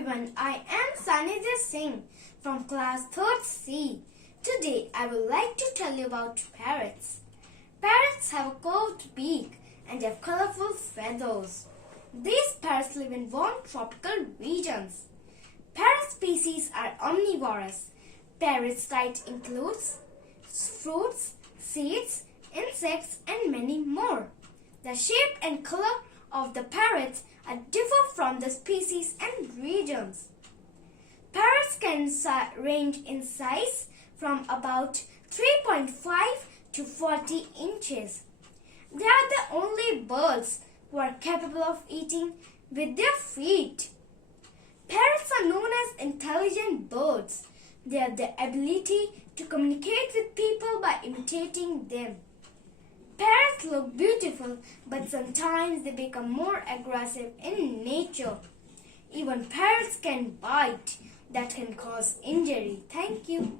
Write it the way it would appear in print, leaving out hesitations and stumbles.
everyone, I am Sanidhya Singh from class 3rd C. Today I would like to tell you about parrots. Parrots have a curved beak and have colorful feathers. These parrots live in warm tropical regions. Parrot species are omnivorous. Parrot's diet includes fruits, seeds, insects and many more. The shape and color of the parrots differ from the species and regions. Parrots can range in size from about 3.5 to 40 inches. They are the only birds who are capable of eating with their feet. Parrots are known as intelligent birds. They have the ability to communicate with people by imitating them. Parrots look beautiful, but sometimes they become more aggressive in nature. Even parrots can bite. That can cause injury. Thank you.